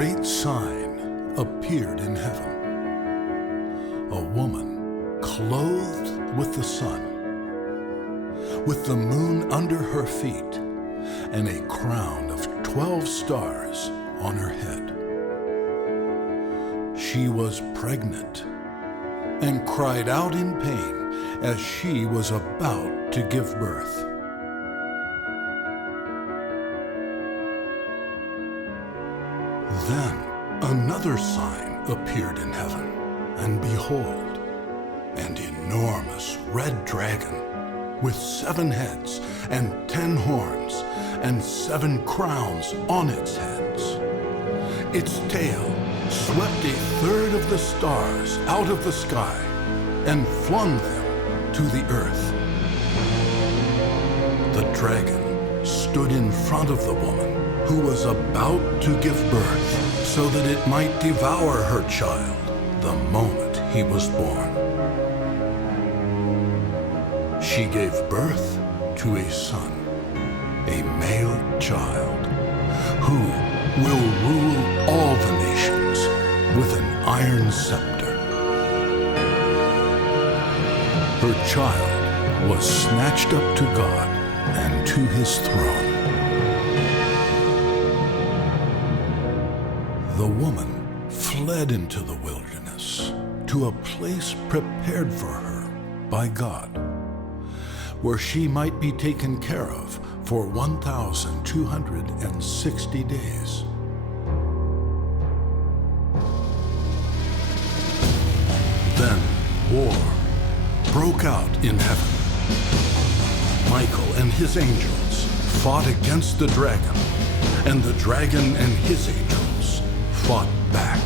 great sign appeared in heaven. A woman clothed with the sun, with the moon under her feet, and a crown of 12 stars on her head. She was pregnant and cried out in pain as she was about to give birth. Then another sign appeared in heaven, and behold, an enormous red dragon with 7 heads and 10 horns and 7 crowns on its heads. Its tail swept a third of the stars out of the sky and flung them to the earth. The dragon stood in front of the woman who was about to give birth so that it might devour her child the moment he was born. She gave birth to a son, a male child, who will rule all the nations with an iron scepter. Her child was snatched up to God and to his throne. The woman fled into the wilderness to a place prepared for her by God, where she might be taken care of for 1,260 days. Then war broke out in heaven. Michael and his angels fought against the dragon, and the dragon and his angels fought back.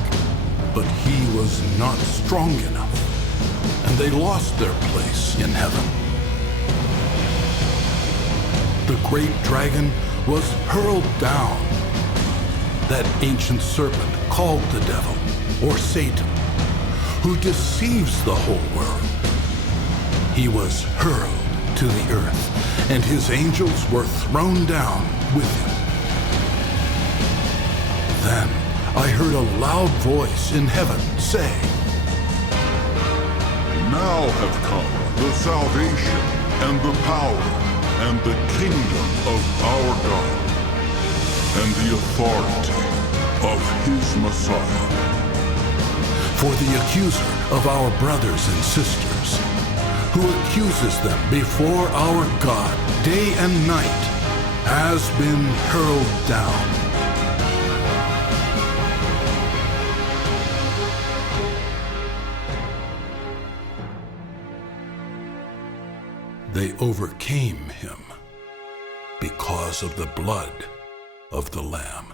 But he was not strong enough, and they lost their place in heaven. The great dragon was hurled down, that ancient serpent called the devil, or Satan, who deceives the whole world. He was hurled to the earth, and his angels were thrown down with him. Then I heard a loud voice in heaven say, "Now have come the salvation and the power and the kingdom of our God and the authority of his Messiah." For the accuser of our brothers and sisters, who accuses them before our God day and night, has been hurled down. They overcame him because of the blood of the Lamb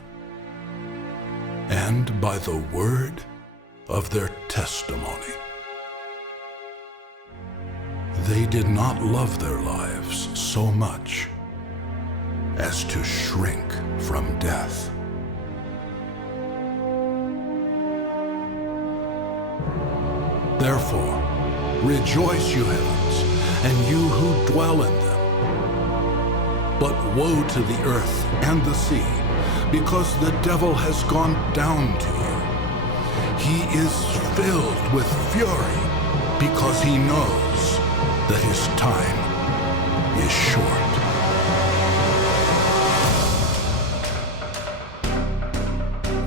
and by the word of their testimony. They did not love their lives so much as to shrink from death. Therefore, rejoice, you heavens, and you who dwell in them. But woe to the earth and the sea, because the devil has gone down to you. He is filled with fury, because he knows that his time is short.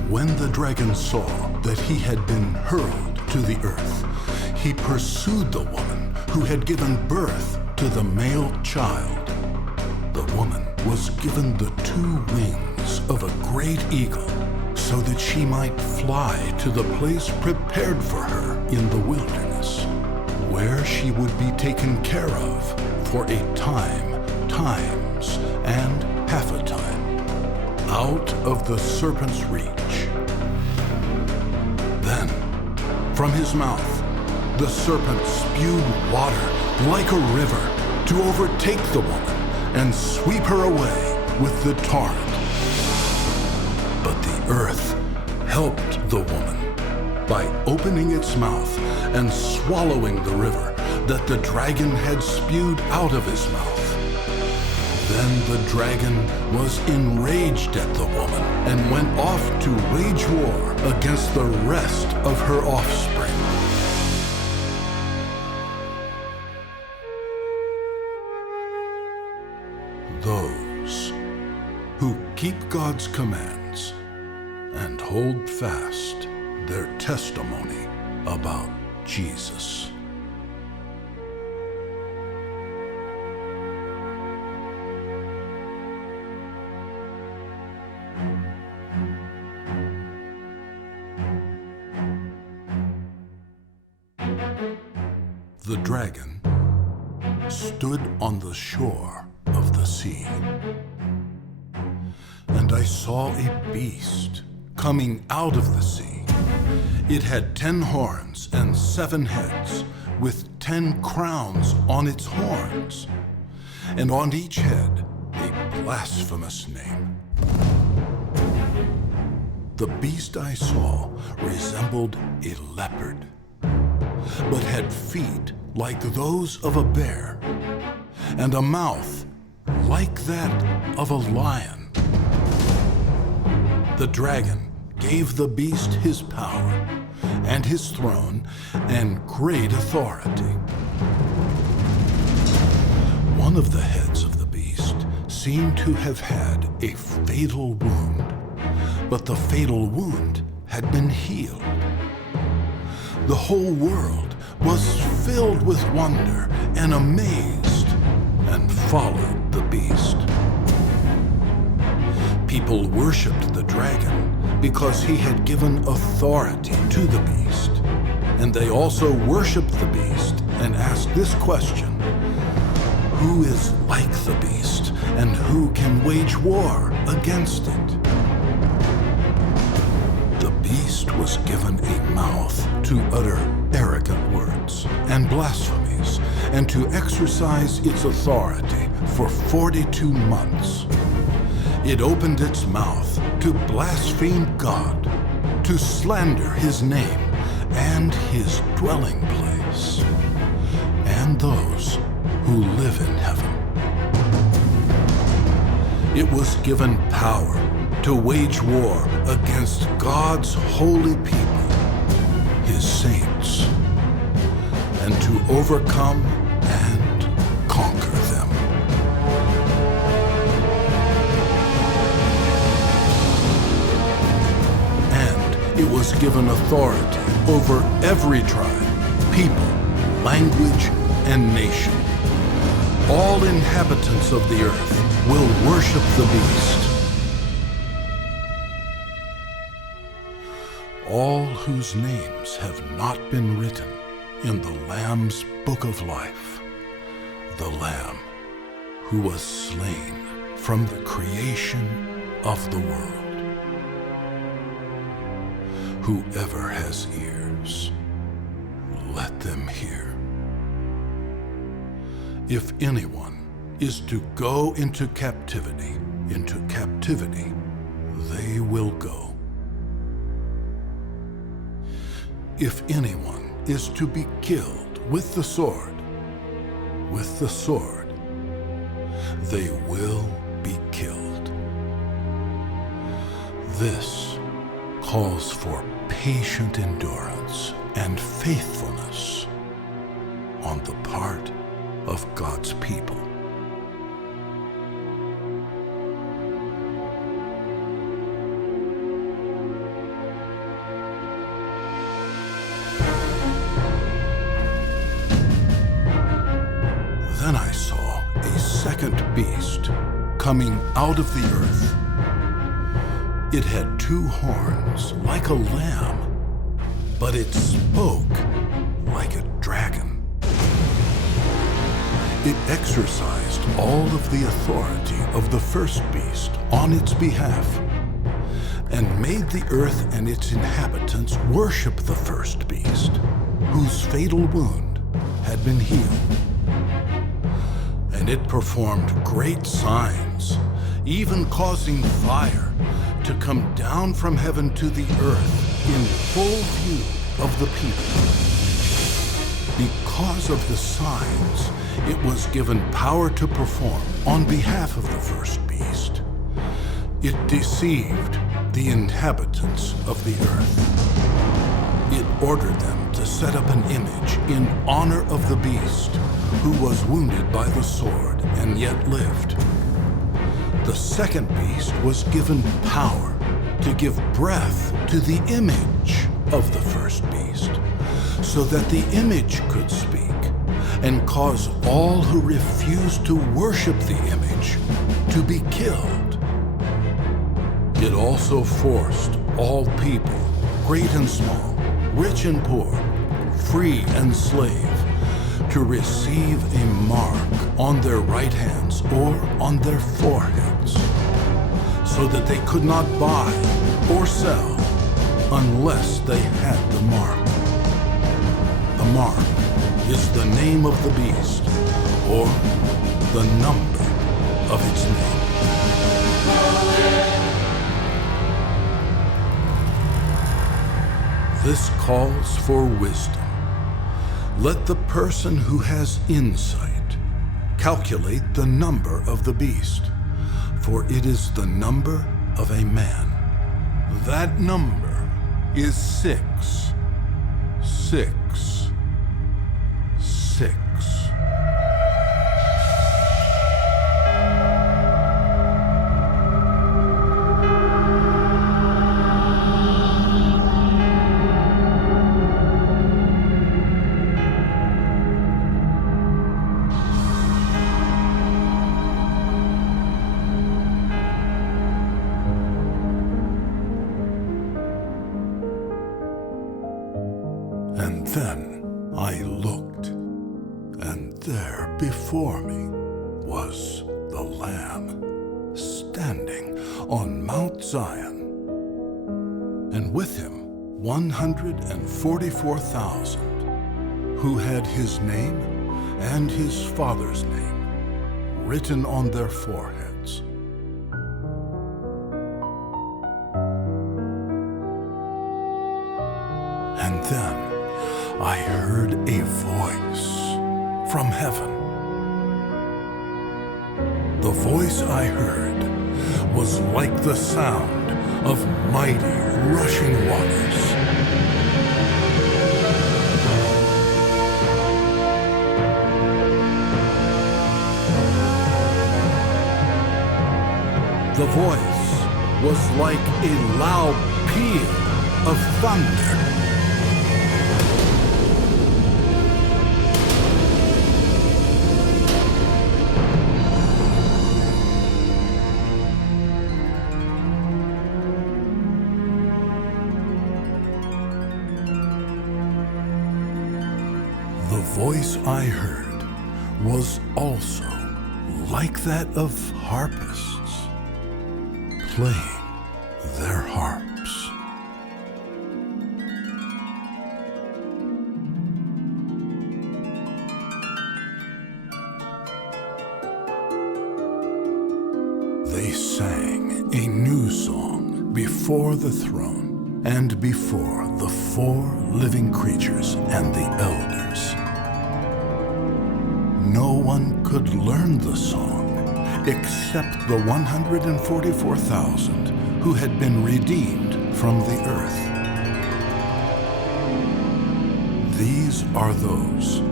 When the dragon saw that he had been hurled to the earth, he pursued the woman who had given birth to the male child. The woman was given the 2 wings of a great eagle, so that she might fly to the place prepared for her in the wilderness, where she would be taken care of for a time, times, and half a time, out of the serpent's reach. Then, from his mouth, the serpent spewed water like a river to overtake the woman and sweep her away with the torrent. But the earth helped the woman by opening its mouth and swallowing the river that the dragon had spewed out of his mouth. Then the dragon was enraged at the woman and went off to wage war against the rest of her offspring. Those who keep God's commands and hold fast their testimony about Jesus. The dragon stood on the shore of the sea, and I saw a beast coming out of the sea. It had 10 horns and 7 heads, with 10 crowns on its horns, and on each head a blasphemous name. The beast I saw resembled a leopard, but had feet like those of a bear, and a mouth like that of a lion. The dragon gave the beast his power and his throne and great authority. One of the heads of the beast seemed to have had a fatal wound, but the fatal wound had been healed. The whole world was filled with wonder and amazed and followed the beast. People worshipped the dragon because he had given authority to the beast. And they also worshipped the beast and asked this question: who is like the beast, and who can wage war against it? The beast was given a mouth to utter arrogant words and blasphemies, and to exercise its authority for 42 months. It opened its mouth to blaspheme God, to slander his name and his dwelling place, and those who live in heaven. It was given power to wage war against God's holy people, his saints, and to overcome and conquer them. And it was given authority over every tribe, people, language, and nation. All inhabitants of the earth will worship the beast. All whose names have not been written in the Lamb's book of life, the Lamb who was slain from the creation of the world. Whoever has ears, let them hear. If anyone is to go into captivity they will go. If anyone is to be killed with the sword, they will be killed. This calls for patient endurance and faithfulness on the part of God's people. Then I saw a second beast coming out of the earth. It had 2 horns like a lamb, but it spoke like a dragon. It exercised all of the authority of the first beast on its behalf, and made the earth and its inhabitants worship the first beast, whose fatal wound had been healed. And it performed great signs, even causing fire to come down from heaven to the earth in full view of the people, because of the signs it was given power to perform on behalf of the first beast, it deceived the inhabitants of the earth. It ordered them to set up an image in honor of the beast, who was wounded by the sword and yet lived. The second beast was given power to give breath to the image of the first beast, so that the image could speak and cause all who refused to worship the image to be killed. It also forced all people, great and small, rich and poor, free and slave, to receive a mark on their right hands or on their foreheads, so that they could not buy or sell unless they had the mark. The mark is the name of the beast, or the number of its name. This calls for wisdom. Let the person who has insight calculate the number of the beast, for it is the number of a man. That number is 6, 6, 6. And then I looked, and there before me was the Lamb, standing on Mount Zion, and with him 144,000, who had his name and his Father's name written on their foreheads. And then I heard a voice from heaven. The voice I heard was like the sound of mighty rushing waters. The voice was like a loud peal of thunder. The voice I heard was also like that of harpists playing their harps. They sang a new song before the throne and before the 4 living creatures and the elders. No one could learn the song except the 144,000 who had been redeemed from the earth. These are those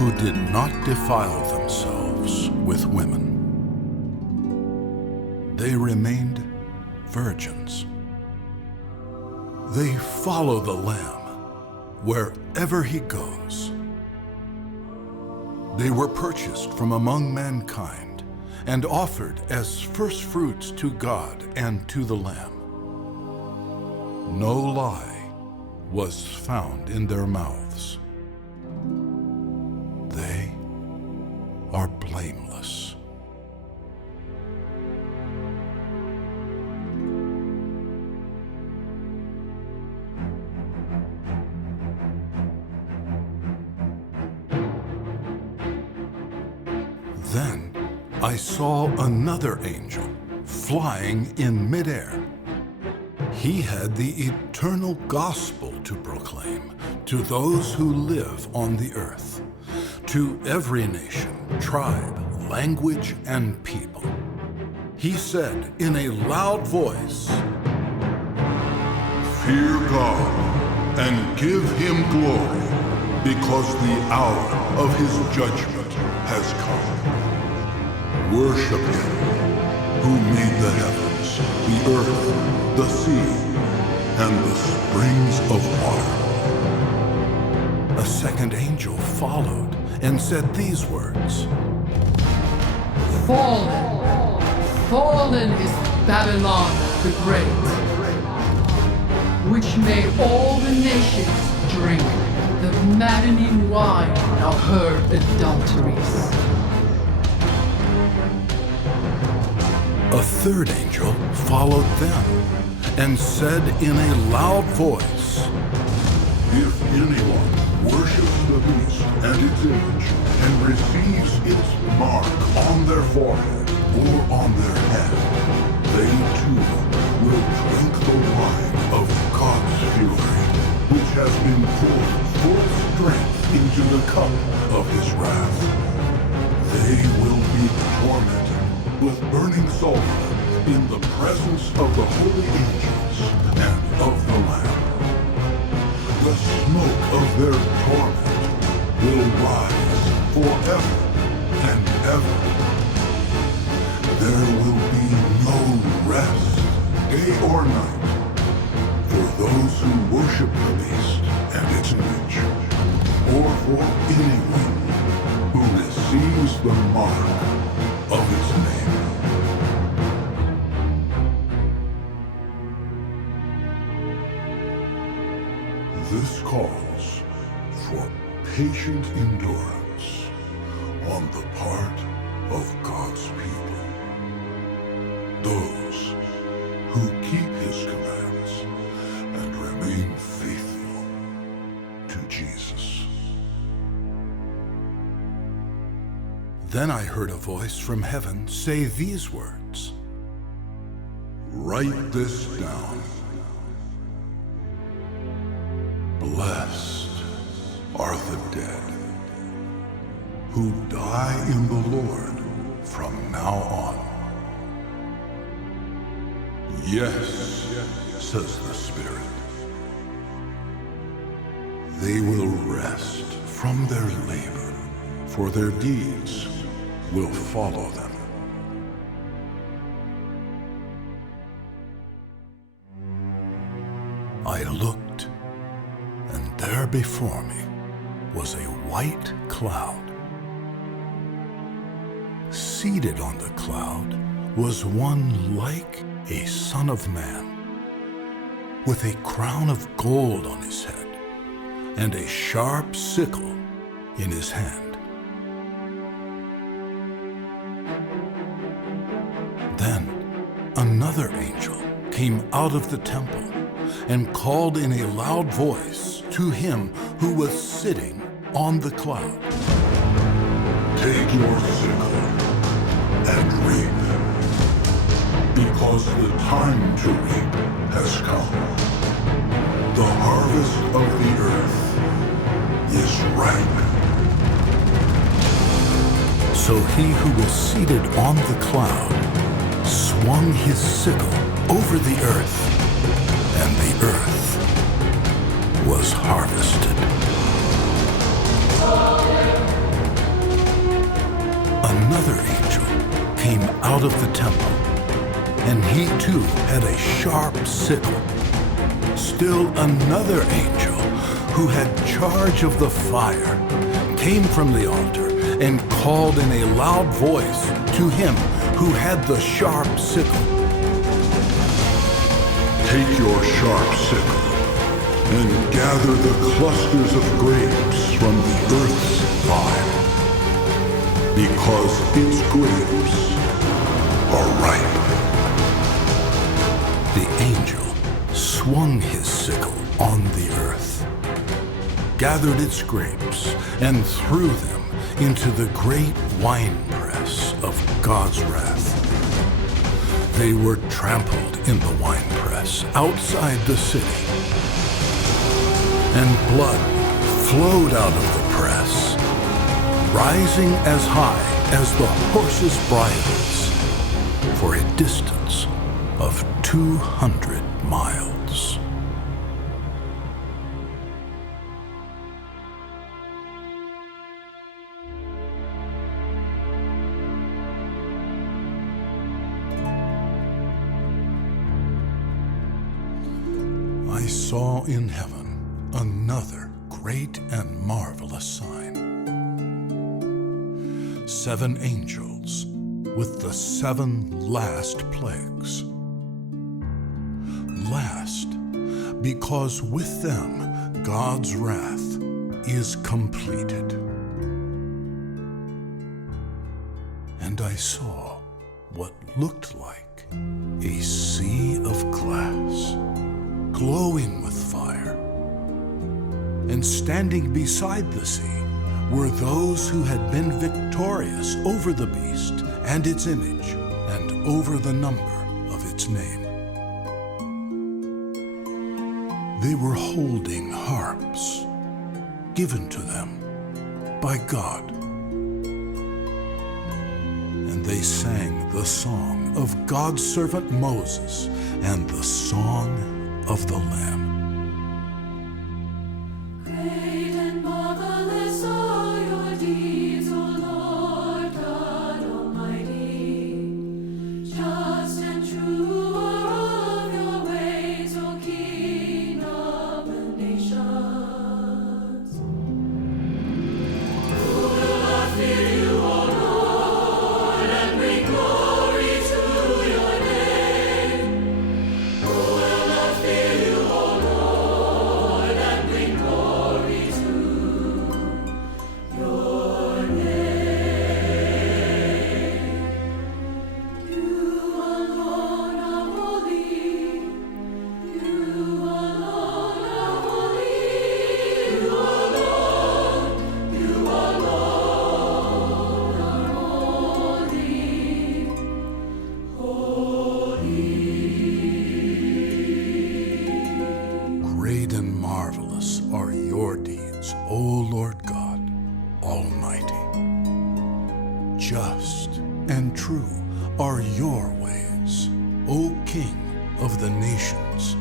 who did not defile themselves with women. They remained virgins. They follow the Lamb wherever he goes. They were purchased from among mankind and offered as first fruits to God and to the Lamb. No lie was found in their mouths. They are blameless. Then I saw another angel flying in midair. He had the eternal gospel to proclaim to those who live on the earth, to every nation, tribe, language, and people. He said in a loud voice, Fear God and give him glory, because the hour of his judgment has come. Worship him who made the heavens, the earth, the sea, and the springs of water. A second angel followed and said these words, Fallen, fallen is Babylon the Great, which made all the nations drink the maddening wine of her adulteries. A third angel followed them and said in a loud voice, If anyone worships the beast and its image and receives its mark on their forehead or on their head, they too will drink the wine of God's fury, which has been poured full strength into the cup of his wrath. They will be tormented with burning sulfur in the presence of the holy angels and of the Lamb. The smoke of their torment will rise forever and ever. There will be no rest, day or night, for those who worship the beast and its image, or for anyone who receives the mark of its name. This calls for patient endurance on the part of God's people, those who keep his commands and remain faithful to Jesus. Then I heard a voice from heaven say these words, Write this down. Blessed are the dead who die in the Lord from now on. Yes, says the Spirit. They will rest from their labor, for their deeds will follow them. I looked, and there before me was a white cloud. Seated on the cloud was one like a son of man, with a crown of gold on his head and a sharp sickle in his hand. Then another angel came out of the temple and called in a loud voice to him who was sitting on the cloud. Take your sickle and reap, because the time to reap has come. The harvest of the earth is ripe. So he who was seated on the cloud swung his sickle over the earth, and the earth was harvested. Another angel came out of the temple, and he too had a sharp sickle. Still another angel, who had charge of the fire, came from the altar and called in a loud voice to him who had the sharp sickle. Take your sharp sickle and gather the clusters of grapes from the earth's vine, because its grapes are ripe. The angel swung his sickle on the earth, gathered its grapes, and threw them into the great winepress of God's wrath. They were trampled in the winepress outside the city. and blood flowed out of the press, rising as high as the horses' bridles, for a distance of 200 miles. I saw in heaven another great and marvelous sign. 7 angels with the 7 last plagues. Last, because with them God's wrath is completed. And I saw what looked like a sea of glass, glowing with fire. And standing beside the sea were those who had been victorious over the beast and its image, and over the number of its name. They were holding harps given to them by God. And they sang the song of God's servant Moses and the song of the Lamb. Great and marvelous are your deeds, O Lord God Almighty. Just and true are all of your ways, O King of the nations. Who will not fear you, O Lord, and bring glory to your name? Who will not fear you, O Lord, and bring glory to your name? You alone are holy. You alone are holy. You alone are holy. Great and marvelous are your deeds, O Lord God Almighty. Just and true are your ways, O King of the nations.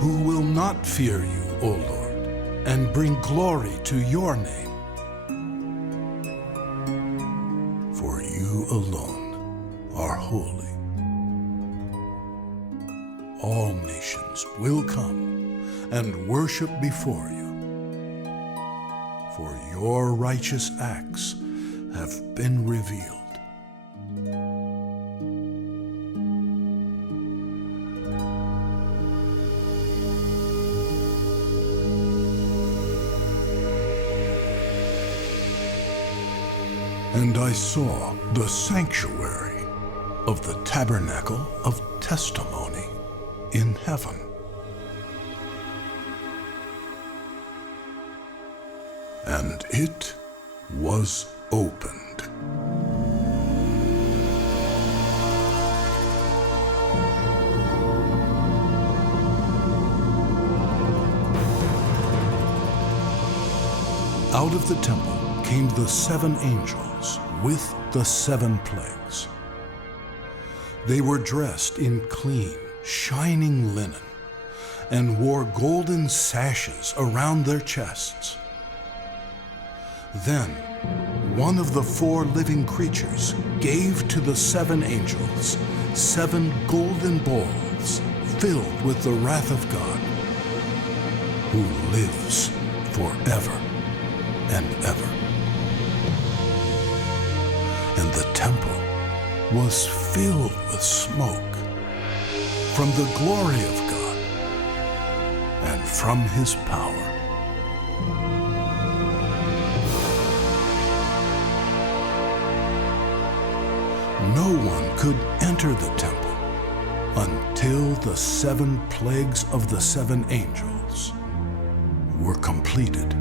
Who will not fear you, O Lord, and bring glory to your name? For you alone are holy. All nations will come and worship before you, for your righteous acts have been revealed. And I saw the sanctuary of the tabernacle of testimony in heaven. And it was opened. Out of the temple came the 7 angels with the 7 plagues. They were dressed in clean, shining linen, and wore golden sashes around their chests. Then one of the 4 living creatures gave to the 7 angels 7 golden bowls filled with the wrath of God, who lives forever and ever. And the temple was filled with smoke from the glory of God and from his power. No one could enter the temple until the 7 plagues of the 7 angels were completed.